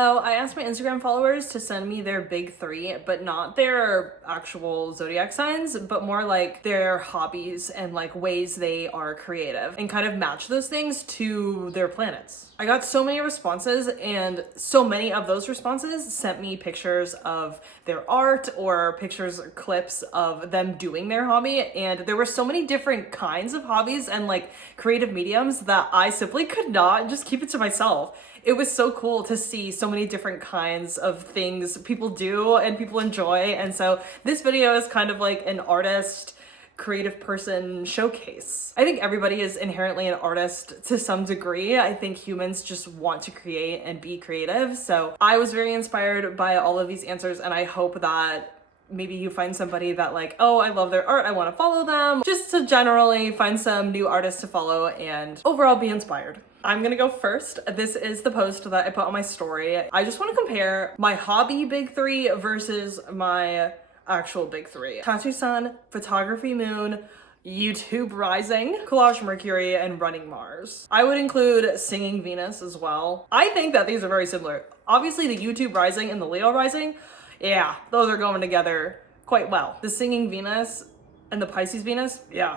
Hello, I asked my Instagram followers to send me their big three, but not their actual zodiac signs, but more like their hobbies and like ways they are creative and kind of match those things to their planets. I got so many responses, and so many of those responses sent me pictures of their art or pictures or clips of them doing their hobby. And there were so many different kinds of hobbies and like creative mediums that I simply could not just keep it to myself. It was so cool to see so many different kinds of things people do and people enjoy. And so this video is kind of like an artist, creative person showcase. I think everybody is inherently an artist to some degree. I think humans just want to create and be creative. So I was very inspired by all of these answers, and I hope that maybe you find somebody that like, oh, I love their art, I want to follow them, just to generally find some new artists to follow and overall be inspired. I'm gonna go first. This is the post that I put on my story. I just want to compare my hobby big three versus my actual big three. Tattoo Sun, Photography Moon, YouTube Rising, Collage Mercury, and Running Mars. I would include Singing Venus as well. I think that these are very similar. Obviously the YouTube Rising and the Leo Rising, yeah, those are going together quite well. The Singing Venus and the Pisces Venus, yeah,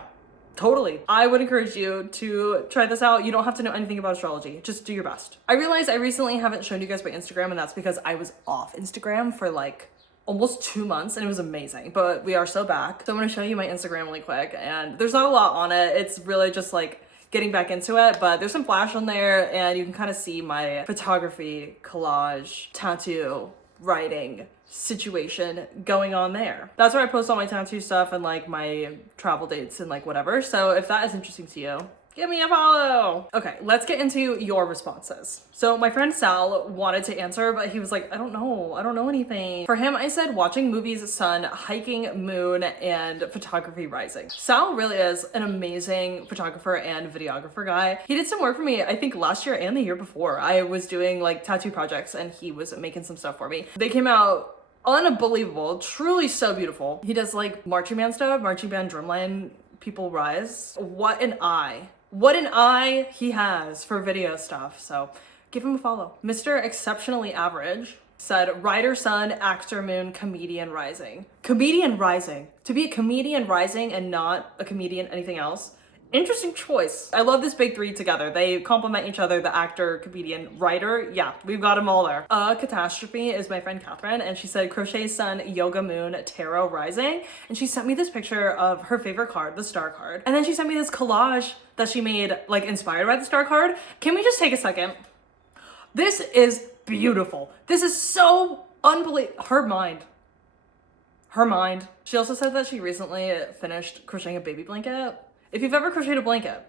totally. I would encourage you to try this out. You don't have to know anything about astrology. Just do your best. I realized I recently haven't shown you guys my Instagram, and that's because I was off Instagram for like almost 2 months, and it was amazing, but we are so back. So I'm gonna show you my Instagram really quick, and there's not a lot on it. It's really just like getting back into it, but there's some flash on there, and you can kind of see my photography, collage, tattoo, writing situation going on there. That's where I post all my tattoo stuff and like my travel dates and like whatever. So if that is interesting to you, give me a follow. Okay, let's get into your responses. So my friend Sal wanted to answer, but he was like, I don't know anything. For him, I said watching movies, sun, hiking, moon, and photography rising. Sal really is an amazing photographer and videographer guy. He did some work for me, I think last year and the year before. I was doing like tattoo projects and he was making some stuff for me. They came out unbelievable, truly so beautiful. He does like marching band stuff, marching band drumline, people rise. What an eye he has for video stuff. So give him a follow. Mr. Exceptionally Average said writer sun, actor moon, comedian rising. Comedian rising. To be a comedian rising and not a comedian anything else. Interesting choice. I love this big three together. They complement each other, the actor, comedian, writer. Yeah, we've got them all there. Catastrophe is my friend Catherine, and she said crochet sun, yoga moon, tarot rising. And she sent me this picture of her favorite card, the star card. And then she sent me this collage that she made like inspired by the star card. Can we just take a second? This is beautiful. This is so unbelievable. Her mind. She also said that she recently finished crocheting a baby blanket. If you've ever crocheted a blanket,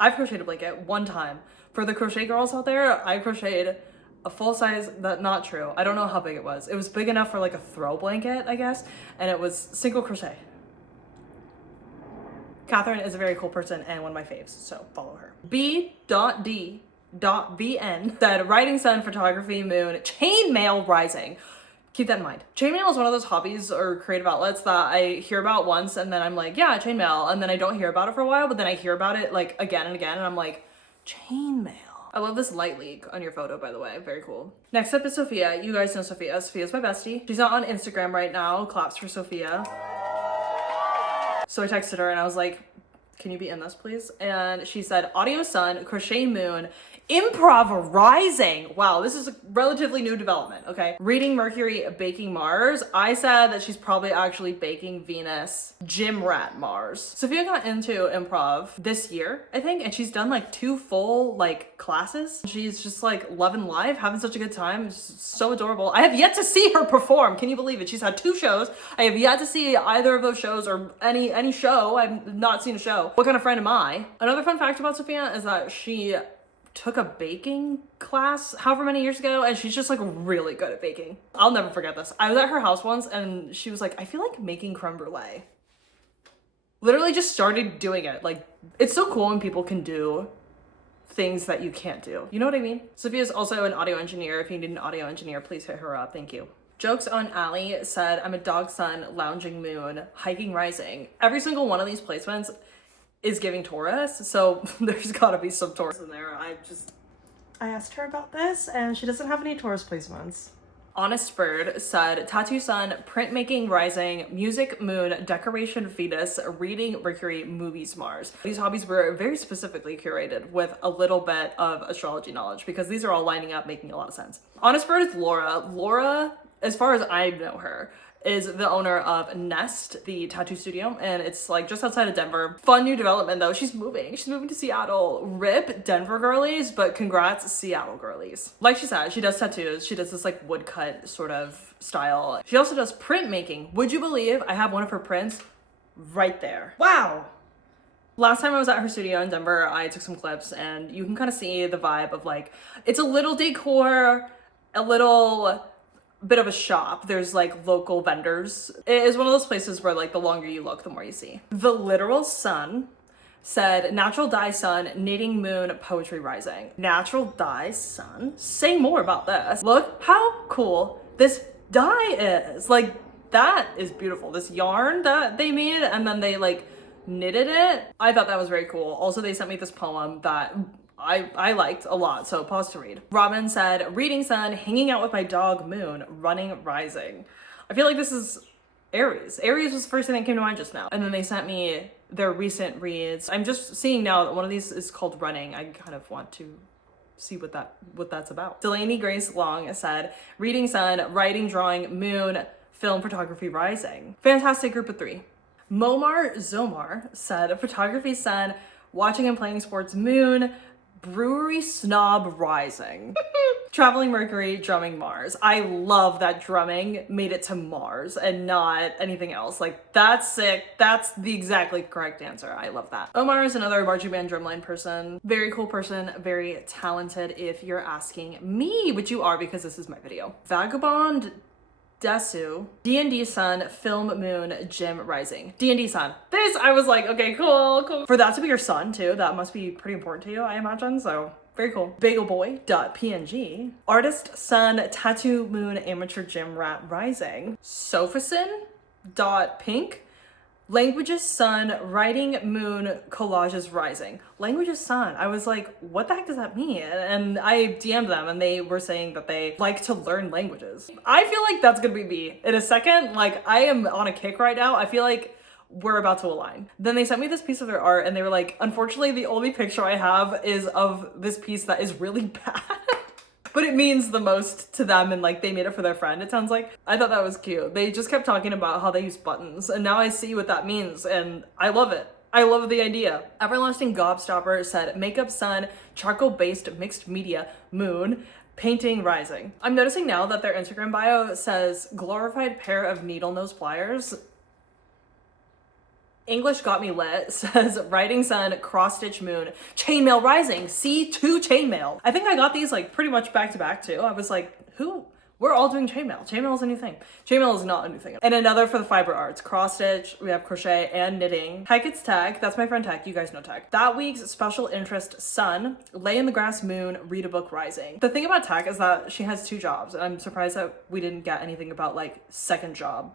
I've crocheted a blanket one time. For the crochet girls out there, I crocheted a full size, not true. I don't know how big it was. It was big enough for like a throw blanket, I guess. And it was single crochet. Catherine is a very cool person and one of my faves, so follow her. B.D.VN said writing sun, photography, moon, chainmail rising. Keep that in mind. Chainmail is one of those hobbies or creative outlets that I hear about once and then I'm like, yeah, chainmail. And then I don't hear about it for a while, but then I hear about it like again and again and I'm like, chainmail. I love this light leak on your photo, by the way. Very cool. Next up is Sophia. You guys know Sophia. Sophia's my bestie. She's not on Instagram right now. Claps for Sophia. So I texted her and I was like, can you be in this, please? And she said, audio sun, crochet moon, improv rising. Wow, this is a relatively new development, okay? Reading Mercury, baking Mars. I said that she's probably actually baking Venus, gym rat Mars. Sophia got into improv this year, I think, and she's done like 2 full like classes. She's just like loving life, having such a good time. It's so adorable. I have yet to see her perform. Can you believe it? She's had 2 shows. I have yet to see either of those shows or any show. I've not seen a show. What kind of friend am I? Another fun fact about Sophia is that she took a baking class however many years ago, and she's just like really good at baking. I'll never forget this. I was at her house once and she was like, I feel like making creme brulee. Literally just started doing it. Like, it's so cool when people can do things that you can't do. You know what I mean? Sophia's also an audio engineer. If you need an audio engineer, please hit her up. Thank you. Jokes on Allie said, I'm a dog sun, lounging moon, hiking rising. Every single one of these placements is giving Taurus, so there's gotta be some Taurus in there. I asked her about this and she doesn't have any Taurus placements. Honest Bird said tattoo sun, printmaking rising, music moon, decoration Venus, reading Mercury, movies Mars. These hobbies were very specifically curated with a little bit of astrology knowledge because these are all lining up, making a lot of sense. Honest Bird is Laura. Laura, as far as I know her, is the owner of Nest, the tattoo studio, and it's like just outside of Denver. Fun new development though. She's moving to Seattle. RIP Denver girlies, but congrats Seattle girlies. Like she said, she does tattoos. She does this like woodcut sort of style. She also does printmaking. Would you believe I have one of her prints right there? Wow. Last time I was at her studio in Denver, I took some clips and you can kind of see the vibe of like, it's a little decor, a little bit of a shop. There's like local vendors. It is one of those places where like the longer you look, the more you see. The Literal Sun said natural dye sun, knitting moon, poetry rising. Natural dye sun? Say more about this. Look how cool this dye is. Like that is beautiful. This yarn that they made and then they like knitted it. I thought that was very cool. Also, they sent me this poem that I liked a lot, so pause to read. Robin said, reading sun, hanging out with my dog moon, running rising. I feel like this is Aries. Aries was the first thing that came to mind just now. And then they sent me their recent reads. I'm just seeing now that one of these is called running. I kind of want to see what that's about. Delaney Grace Long said, reading sun, writing, drawing, moon, film, photography, rising. Fantastic group of three. Momar Zomar said, photography sun, watching and playing sports moon, brewery snob rising. Traveling Mercury, drumming Mars. I love that drumming made it to Mars and not anything else. Like, that's sick. That's the exactly correct answer. I love that. Omar is another marching band drumline person. Very cool person, very talented if you're asking me, which you are because this is my video. Vagabond Desu, D&D sun, film moon, gym rising. D&D sun. This, I was like, okay, cool. For that to be your sun too, that must be pretty important to you, I imagine, so very cool. Bagelboy.png. Artist sun, tattoo moon, amateur gym rat rising. Sofasin.pink. Languages sun, writing moon, collages rising. Languages sun. I was like, what the heck does that mean? And I DM'd them and they were saying that they like to learn languages. I feel like that's gonna be me in a second. Like, I am on a kick right now. I feel like we're about to align. Then they sent me this piece of their art and they were like, unfortunately, the only picture I have is of this piece that is really bad. But it means the most to them and like they made it for their friend, it sounds like. I thought that was cute. They just kept talking about how they use buttons and now I see what that means and I love it. I love the idea. Everlasting Gobstopper said, makeup sun, charcoal-based mixed media, moon, painting rising. I'm noticing now that their Instagram bio says glorified pair of needle nose pliers. English got me lit says writing sun, cross stitch moon, chainmail rising, C2 chainmail. I think I got these like pretty much back to back too. I was like, who? We're all doing chainmail. Chainmail is a new thing. Chainmail is not a new thing. And another for the fiber arts, cross stitch, we have crochet and knitting. Heck, it's Tech. That's my friend Tech. You guys know Tech. That week's special interest sun, lay in the grass moon, read a book rising. The thing about Tech is that she has 2 jobs. And I'm surprised that we didn't get anything about like second job.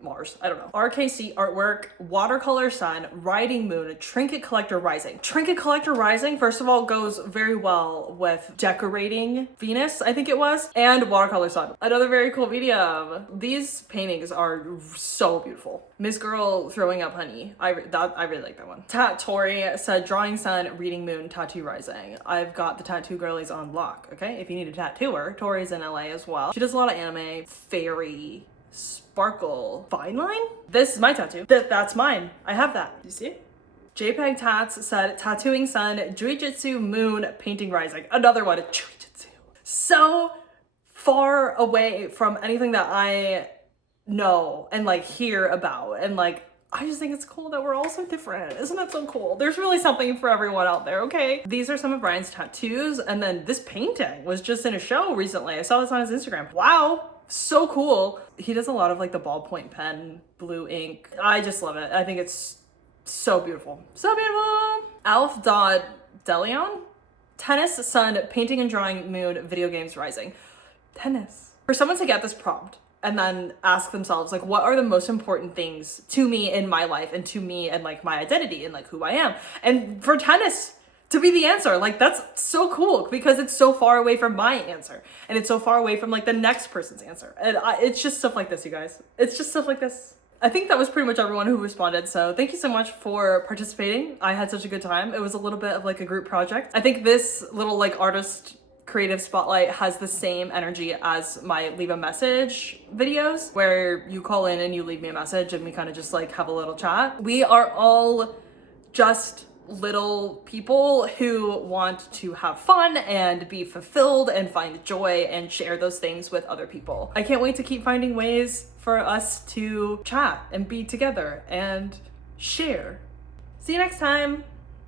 Mars, I don't know. RKC artwork, watercolor sun, writing moon, trinket collector rising. Trinket collector rising, first of all, goes very well with decorating Venus, I think it was, and watercolor sun. Another very cool medium. These paintings are so beautiful. Miss Girl throwing up honey. I really like that one. Tori said drawing sun, reading moon, tattoo rising. I've got the tattoo girlies on lock, okay? If you need a tattooer, Tori's in LA as well. She does a lot of anime, fairy, sparkle, fine line. This is my tattoo. That's mine. I have that. You see? JPEG Tats said tattooing sun, Jujitsu moon, painting rising. Another one, Jujitsu. So far away from anything that I know and like hear about, and like I just think it's cool that we're all so different. Isn't that so cool? There's really something for everyone out there, okay? These are some of Brian's tattoos, and then this painting was just in a show recently. I saw this on his Instagram. Wow. So cool. He does a lot of like the ballpoint pen, blue ink. I just love it. I think it's so beautiful. So beautiful. Alf.Deleon. Tennis, sun, painting and drawing, moon, video games rising. Tennis. For someone to get this prompt and then ask themselves like, what are the most important things to me in my life and to me and like my identity and like who I am? And for tennis to be the answer. Like, that's so cool because it's so far away from my answer and it's so far away from like the next person's answer. And it's just stuff like this, you guys. It's just stuff like this. I think that was pretty much everyone who responded. So thank you so much for participating. I had such a good time. It was a little bit of like a group project. I think this little like artist creative spotlight has the same energy as my leave a message videos where you call in and you leave me a message and we kind of just like have a little chat. We are all just little people who want to have fun and be fulfilled and find joy and share those things with other people. I can't wait to keep finding ways for us to chat and be together and share. See you next time.